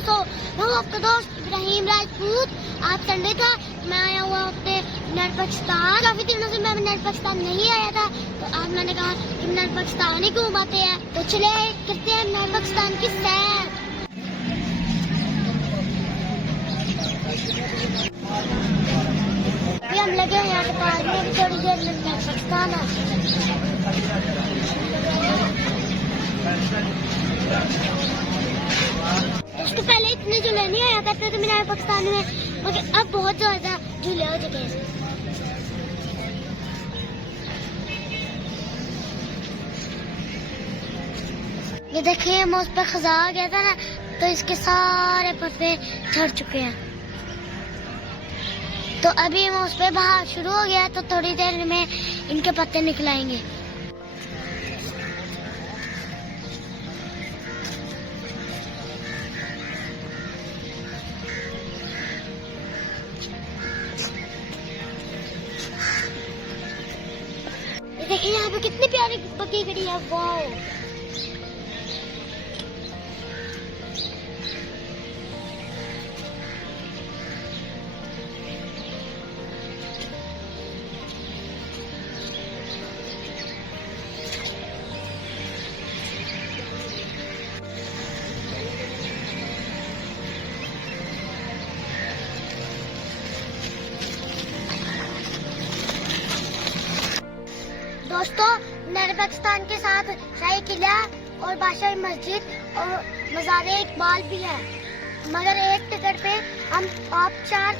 दोस्तों, मैं हूँ आपका दोस्त इब्राहिम राजपूत। आज संडे था, मैं आया हुआ अपने मिनार पाकिस्तान। काफी दिनों से मैं मिनार पाकिस्तान नहीं आया था, तो आज मैंने कहा कि मिनार पाकिस्तान ही घूम आते हैं। तो चले करते हैं मिनार पाकिस्तान की सैर। हम लगे हैं यहाँ के पास में, थोड़ी देर में मिनार पाकिस्तान है। उसको पहले इतने झूले नहीं आया करते थे मिनार पाकिस्तान में, मगर अब बहुत ज्यादा झूले हो चुके हैं। ये देखिए, मैं उस पर खजा आ गया था ना, तो इसके सारे पत्ते झड़ चुके हैं। तो अभी मैं उस पर बाहर शुरू हो गया, तो थोड़ी देर में इनके पत्ते निकल आएंगे। देखिए यहाँ पे कितनी प्यारी बग्गी खड़ी है, वाओ। दोस्तों, मिनार पाकिस्तान के साथ शाही किला और बादशाही मस्जिद और मज़ारे इकबाल भी है, मगर एक टिकट पे हम आप 4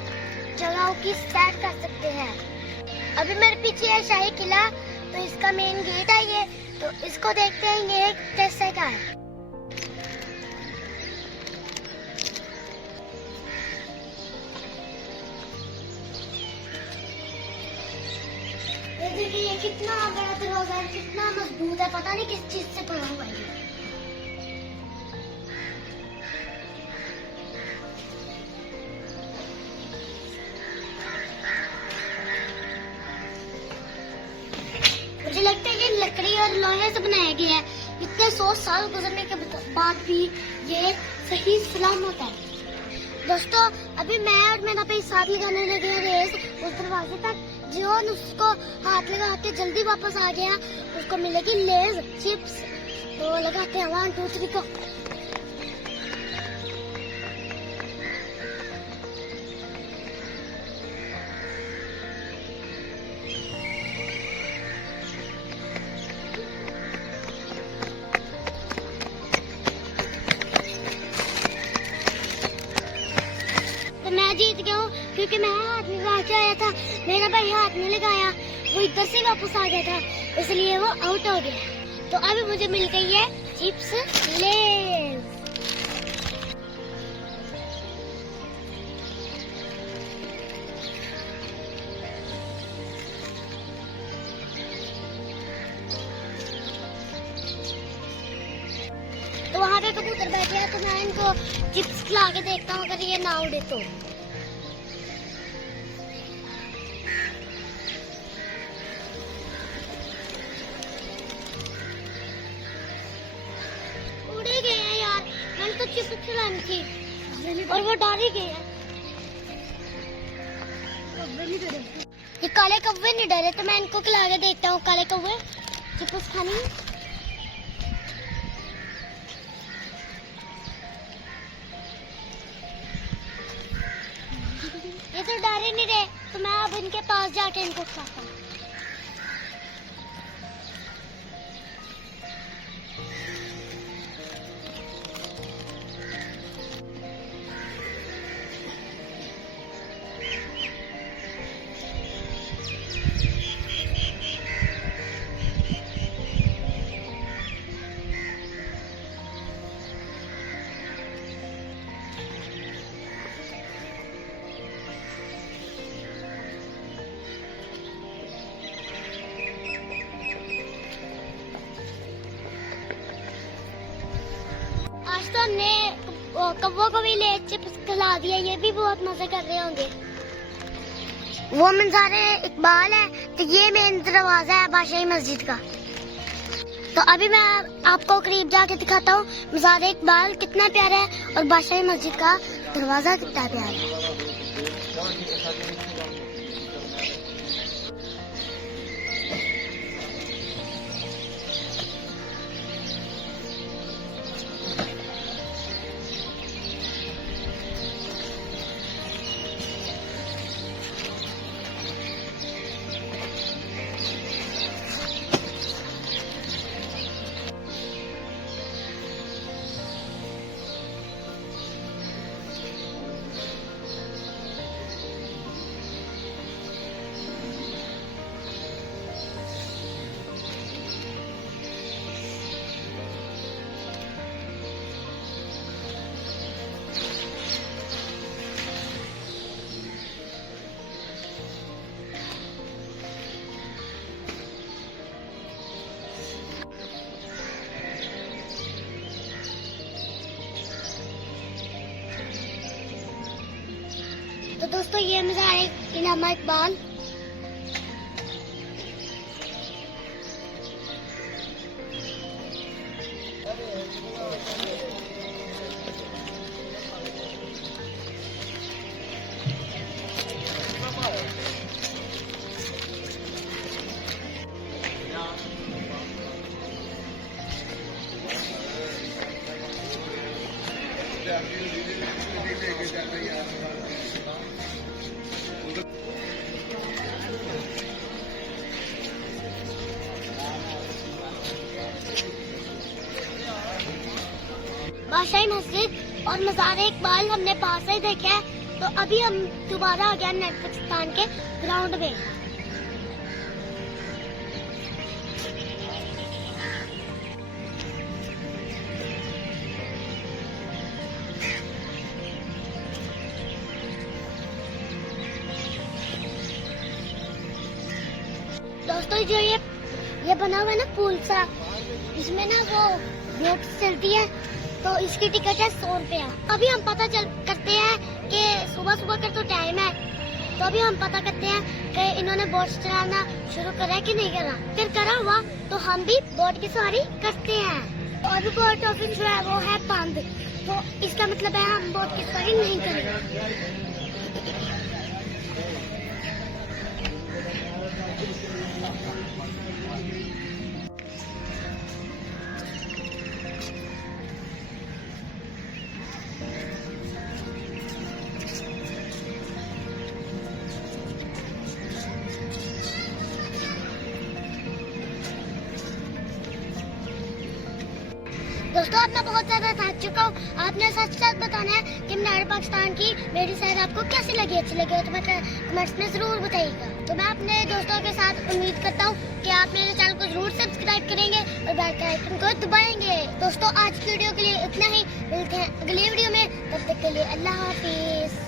जगहों की सैर कर सकते हैं। अभी मेरे पीछे है शाही किला, तो इसका मेन गेट है ये, तो इसको देखते हैं ये कैसे का है। देखिए ये कितना बड़ा दरवाजा है, कितना मजबूत है, पता नहीं किस चीज से बना हुआ है। मुझे लगता है कि लकड़ी और लोहे से बनाया गया है। इतने 100 साल गुजरने के बाद भी ये सही सलामत है। दोस्तों, अभी मैं और मेरा भाई साथ लगाने लगे रेस उस दरवाजे तक। जो उसको हाथ लगा के जल्दी वापस आ गया, उसको मिलेगी लेज चिप्स। तो लगाते हैं 1 2 3 को। मैं जीत गया हूँ, क्योंकि मैं हाथ में लगा के आया था, मेरा भाई हाथ में लगाया, वो इधर से वापस आ गया था, इसलिए वो आउट हो गया। तो अभी मुझे मिल गई है चिप्स लेज। तो वहाँ पे कबूतर बैठे हैं, तो मैं इनको चिप्स खिला के देखता हूँ, अगर ये ना उड़े तो। उड़े गए हैं यार, मैंने तो चिप्स खिलानी थी और वो डर ही गए हैं। ये काले कौवे नहीं डरे, तो मैं इनको खिला के देखता हूँ। काले कौवे चिप्स खानी है? ये तो डर ही नहीं रहे, तो मैं अब इनके पास जाके इनको खिलाता हूँ। आज तो हमने कौवों को भी ले चिप्स खिला दिया, ये भी बहुत मजे कर रहे होंगे। वो मंज़ारे इकबाल है, तो ये मेन दरवाजा है बादशाही मस्जिद का। तो तो अभी मैं आपको करीब जाके दिखाता हूँ मज़ार इकबाल कितना प्यारा है और बादशाही मस्जिद का दरवाजा कितना प्यारा है। तो दोस्तों ये मज़ार है इल्लामा इकबाल। बादशाही मस्जिद और मज़ार इकबाल हमने पास से देखे है। तो अभी हम दोबारा आ गए नेट पाकिस्तान के ग्राउंड में। दोस्तों जो ये बना हुआ है ना पुल सा, इसमें ना वो बोट चलती है, तो इसकी टिकट है 100 रुपया। अभी हम पता करते हैं कि सुबह सुबह का तो टाइम है, तो अभी हम पता करते हैं कि इन्होंने बोट चलाना शुरू करा है कि नहीं करा। फिर करा हुआ तो हम भी बोट की सवारी करते हैं। तो अभी बोट ऑफिस जो है वो है बंद, तो इसका मतलब है हम बोट की सवारी नहीं करेंगे। दोस्तों अब मैं बहुत ज्यादा थक चुका हूँ। आपने सच सच बताना है कि मीनार पाकिस्तान की मेरी सैर आपको कैसी लगी, अच्छी लगी हो तो मैं कमेंट्स में जरूर बताइएगा। तो मैं अपने दोस्तों के साथ उम्मीद करता हूँ कि आप मेरे चैनल को जरूर सब्सक्राइब करेंगे और बेल के आइकन को दबाएंगे। दोस्तों आज की वीडियो के लिए इतना ही, मिलते हैं अगली वीडियो में, तब तक के लिए अल्लाह हाफिज।